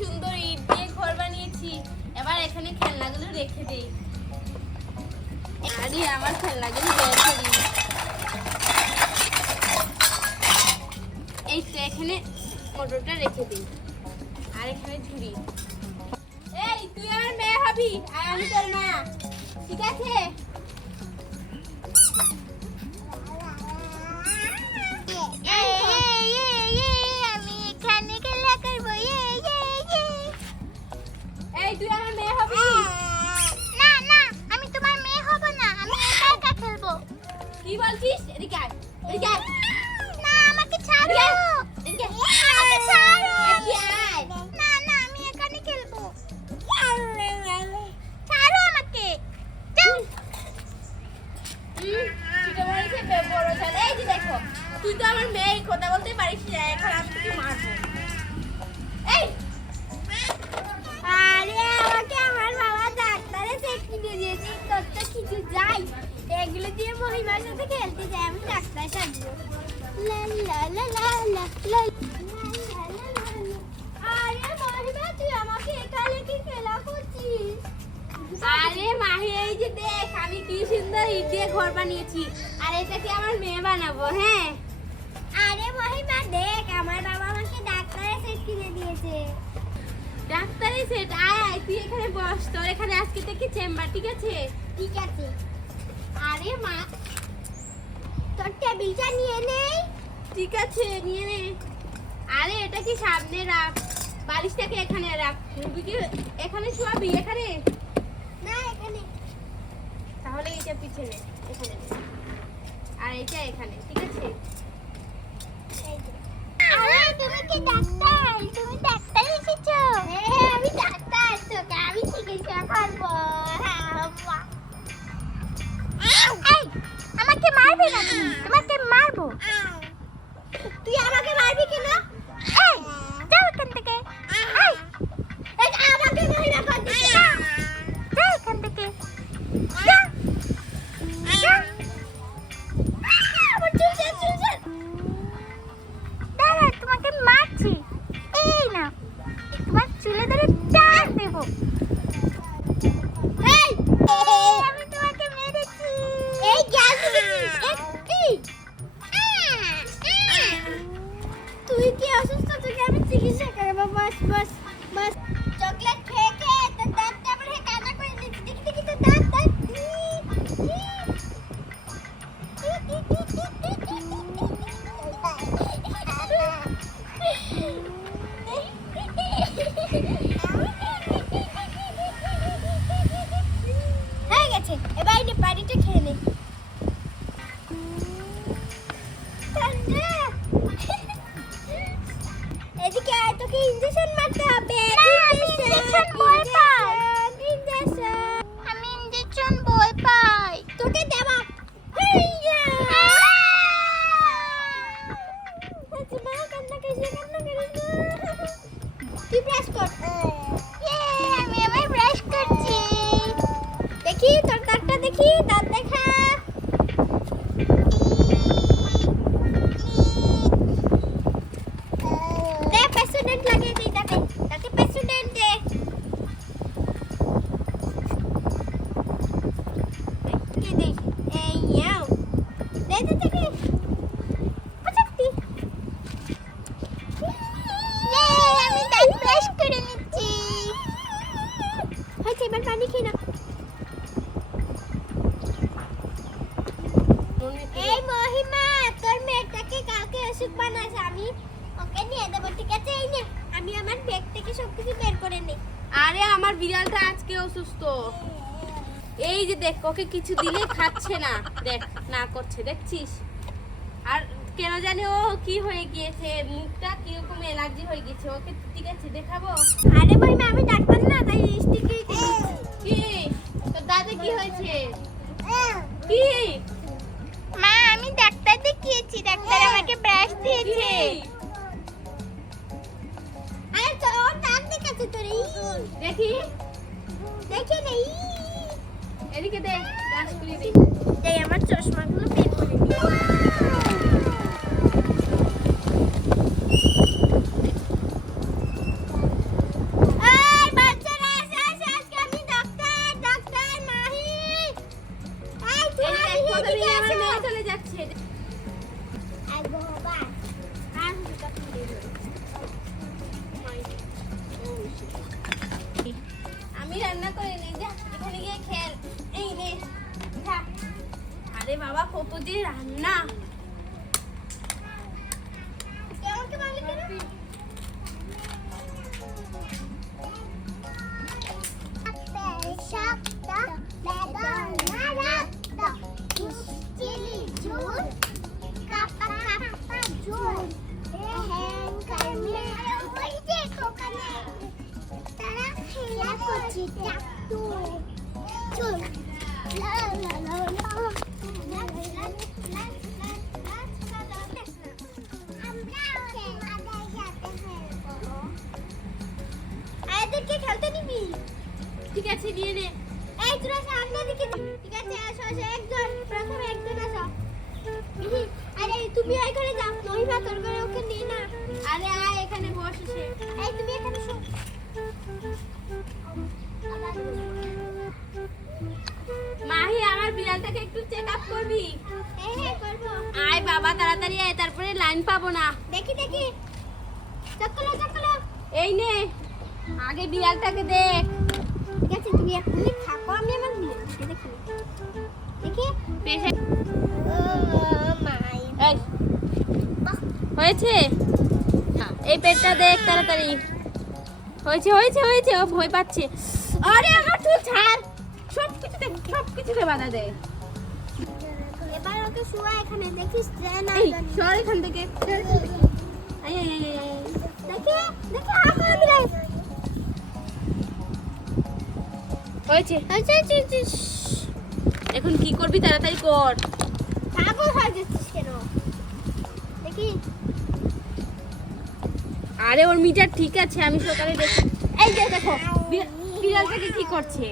সুন্দর ইট দিয়ে ঘর বানিয়েছি। এবার এখানে খেলনাগুলো রেখে দেই। আরে আমার খেলনাগুলো বের করি। এই তো এখানে মোটরটা রেখে দিই, আর এখানে ঝুড়ি। এই তুই আমার মেয়ে হবি আর আমি তোর মা, ঠিক আছে? আমি এখানে খেলা করবো। এই তুই আমার মেয়ে হবি? না না, আমি তোমার মেয়ে হব না, আমি একা একা খেলবো। কি বলছিস? এদিকে আয়, এদিকে আয়। না, আমাকে ছাড়ো। এদিকে আমাকে ছাড়ো। এদিকে আয়। না না, আমি এখানে খেলবো। ছাড়ো আমাকে। যাও। ছোট বড় বড় ছেলে। এই যে দেখো, তুই তো আমার মেয়ে, কথা বলতে পারিস না, এখন আমি তোকে মারবো। এই আরে আমাকে আমার বাবা ডাক্তারে চেক কিনে দিয়েছে, তোর তো কিছু যাই, এগুলো দিয়ে মহিমার সাথে খেলতে যাই, আমি ডাক্তার সাজবো। লা লা লা লা লা লা। আরে মহিমা, তুই আমাকে এখানে কি খেলা করছিস? আরে মাহি, এই যে দেখ আমি কি সুন্দর ইট দিয়ে ঘর বানিয়েছি, আর এটাকে আমার মেয়ে বানাবো। হ্যাঁ আরে মহিমা দেখ, আমার বাবা আমাকে ডাক্তারে সেট কিনে দিয়েছে। ডাক্তারি সেট। আয় আয়, তুই এখানে বস, তোর এখানে আজকে থেকে চেম্বার, ঠিক আছে? ঠিক আছে। আরে মা, তোর টেবিলটা নিয়ে নেই। ঠিক আছে, নিয়ে নে। আরে এটা কি সামনে রাখ, বালিশটাকে এখানে রাখ। রুবিকে এখানে শোয়াবি? এখানে না, এখানে। তাহলে এটা পিছনে, এখানে নে। আর এটা এখানে, ঠিক আছে? এই যে। আরে তুমি কি ডাক্তার? তুমি ডাক্তার এসেছো? হ্যাঁ, আমি ডাক্তার, তোকে আমি চিকিৎসা করবো। এই, আমাকে মারবে না তুমি, তোমাকে মারবো। তুই আমাকে মারবি কেন? এই, যাও এখান থেকে। এই, আমাকে মহিলা কর দিছে। যাও এখান থেকে। যা, যা। আমার চুল। দাঁড়া, তোমাকে মারছি। এই না, তোমার চুলে ধরে টান দেব। এই, আমি তোমাকে মেরেছি। এই গ্যাস দিয়েছিস? তুই কি অসুস্থ? তোকে আমি চিকিৎসা করবো। বাস বাস বাস। চকলেট খেয়ে খেয়ে তোর দাঁতটা আমার কানা করে নিচ্ছি। দেখি দেখি তোর দাঁত হয়ে গেছে। এবার এই পানিটা খেয়ে নে। এদিকে আয়, তোকে ইনজেকশন মারতে হবে। আমি ইনজেকশন ভয় পাই। আমি ইনজেকশন ভয় পাই। তোকে দেব। তুই ব্রাশ কর। আমি আমার ব্রাশ করছি। দেখি তোর দাঁতটা, দেখি দাঁত দেখা। দে প্রেসিডেন্ট লাগিয়ে দিই তাকে। তাকে প্রেসিডেন্ট দে। কি দে? এই ইয়াও। দে দে দে। পচাতি। আমি দাঁত ব্রাশ করে নিচ্ছি। হয়েছে, এবার পানি খেয়ে না। এই মহিমা, তোর মেয়েটাকে কালকে ওষুধ বানাস, আমি ওকে নিয়ে দেবো, ঠিক আছে? এই নে, আমি আমার ব্যাগ থেকে সবকিছু বের করে নেই। আরে আমার বিড়ালটা আজকে অসুস্থ। এই যে দেখ, ওকে কিছু দিলে খাচ্ছে না, দেখ না করছে, দেখছিস? আর কেন জানি ও কি হয়ে গিয়েছে, মুখটা কিরকম অ্যালার্জি হয়ে গেছে। ওকে ঠিক আছে দেখাবো? আরে মহিমা, আমি ডাক্তার না, তাই স্টিকে কি তোর দাদা কি হয়েছে? কি মা, আমি ডাক্তার দেখিয়েছি, ডাক্তার আমাকে ব্রাশ দিয়েছে। আরে তো ওর দাঁত দেখাচ্ছে তোর। দেখি, দেখে নেই। এদিকে দে, ব্রাশ করে দে। এই আমার চশমাগুলো বের করে দিই। বাবা কত যে রান্না। আমাকে মারলি কেন? খেলতে নিবি? ঠিক আছে নিয়ে নে। এই তোরা সামনে দিকে ঠিক আছে আসো আসো একজন প্রথম একজন আসো আরে তুমি এখানে যাও নহিমা তোর করে ওকে নিয়ে না আরে আয় এখানে বস এসে। এই তুমি এখানে শো মাহি আমার বিড়ালটাকে একটু চেক আপ করবি? হ্যাঁ হ্যাঁ করবো আয় বাবা তাড়াতাড়ি আয়, তারপরে লাইন পাবো না। দেখি দেখি চকলা চকলা এই নে আগে বিড়ালটাকে দেখ। ঠিক আছে তুমি এক মিনিট থাকো আমি আমার বিড়ালটাকে দেখি দেখি পেশেন্ট ও মাই এই হয়েছে? এই পেটটা দেখ তাড়াতাড়ি। হয়েছে হয়েছে হয়েছে, ও ভয় পাচ্ছে। আরে আমার চুল ছাড়, সবকিছুতে বাধা দেয়। এবার ওকে শুয়া এখানে দেখিস যে না এই সর এখান থেকে। আয়, আয়, আয়, আয়। দেখি দেখি আমার বিড়াল হয়েছে। আচ্ছা এখন কি করবি তাড়াতাড়ি কর। পাগল হয়ে যাচ্ছিস কেন দেখি আরে ওর মিটার ঠিক আছে, আমি সকালে দেখি। এই যে দেখো বিড়ালটাকে কি করছে।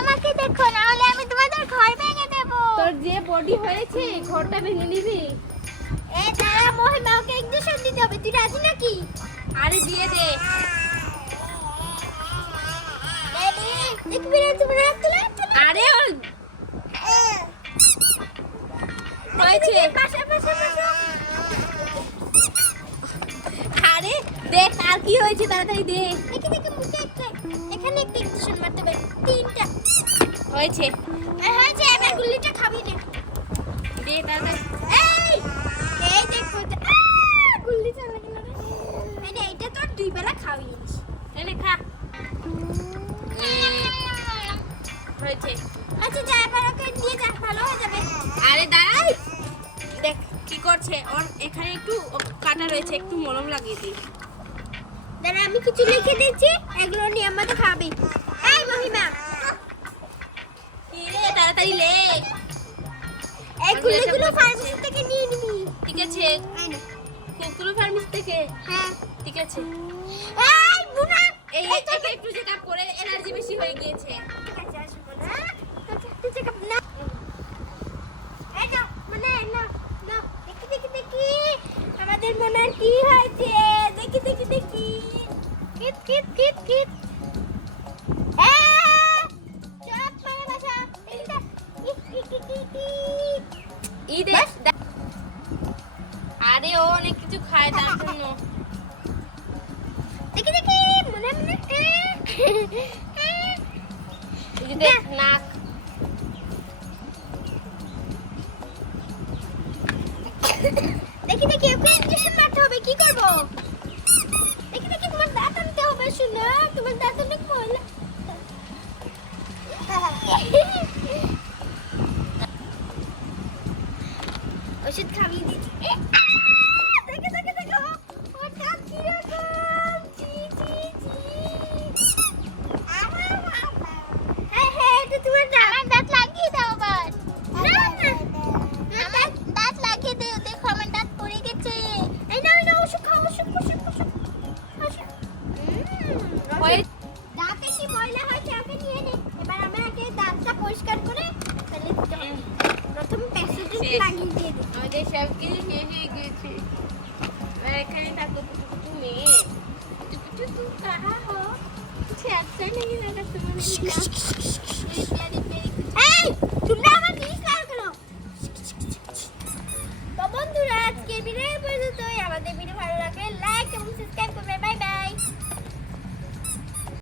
আমাকে দেখো না হলে আমি তোমাদের ঘর ভেঙে দেব তোর যে বডি হয়েছে ঘরটা ভেঙে নিবি। এই দাঁড়া মহিমা ওকে ইনজেকশন দিতে হবে তুই রাজি নাকি আরে দিয়ে দে। দেখবি না তুমি না তুলে আরে ওর হয়েছে। পাশে পাশে পাশে আরে দেখ আর কি হয়েছে তাড়াতাড়ি দে। দেখি দেখি মুখে একটা এখানে একটা ইনজেকশন মারতে হবে তিনটা হয়েছে হয়েছে এবার গুলিটা খাবি নে দে তাড়াতাড়ি। এই দেখো গুলি চলে গেল রে এই এইটা তো দুই বেলা খাওয়িস এনে খা। হয়েছে। আচ্ছা যা এবার ওকে নিয়ে যা ভালো হয়ে যাবে আরে দাঁড়াই দেখ কি করছে। ওর এখানে একটু কাটা রয়েছে, একটু মলম লাগিয়ে দিই। দাঁড়া আমি কিছু লিখে দিচ্ছি এগুলো নিয়ে আমাদের খাবি এই মহিমা কি রে তাড়াতাড়ি লেখ। এই গুলিগুলো ফার্মেসি থেকে নিয়ে নিবি ঠিক আছে কুকুর ফার্মেসি থেকে। হ্যাঁ ঠিক আছে এই বুনা এই একে একটু চেক আপ করে, এনার্জি বেশি হয়ে গিয়েছে। ঠিক আছে আসবো না তুই চেক আপ না এই নাও মানে নাও নাও দেখি দেখি দেখি আমাদের মনার কি হয়েছে দেখি দেখি দেখি kit kit kit kit chop মানে বাসা এইটা ই দেখ আরে ও অনেক কিছু খায় তার জন্য। দেখি দেখি মনে মনে এই যে দেখ নাক। দেখি দেখি ওকে ইনজেকশন মারতে হবে কি করব দেখি দেখি তোমার দাঁত আনতে হবে শুনো তোমার দাঁত অনেক ময়লা ওষুধ খাইয়ে দিচ্ছি দেখে দেখে দেখো ওর দাঁত কি রকম জি জি জি হ্যাঁ হ্যাঁ এটা তোমার দাঁত আমার দাঁত লাগিয়ে দাও আবার না না আমার দাঁত লাগিয়ে দাও দেখো আমার দাঁত পড়ে গেছে এই নাও নাও ওষুধ খাও ওষুধ ওষুধ ওষুধ দাঁতে কি ময়লা হয়েছে ওকে নিয়ে নে এবার আমাকে দাঁতটা পরিষ্কার করে ফেলে দিতে হবে প্রথম প্যাসেজে লাগিয়ে দিয়ে দিই আমাদের সব কিছু শেষ হয়ে গিয়েছে। এবার এখানে থাকো টুকু মেয়ে টুকু টুকু কাহা হো कुछ अच्छा नहीं लगा तुम्हारे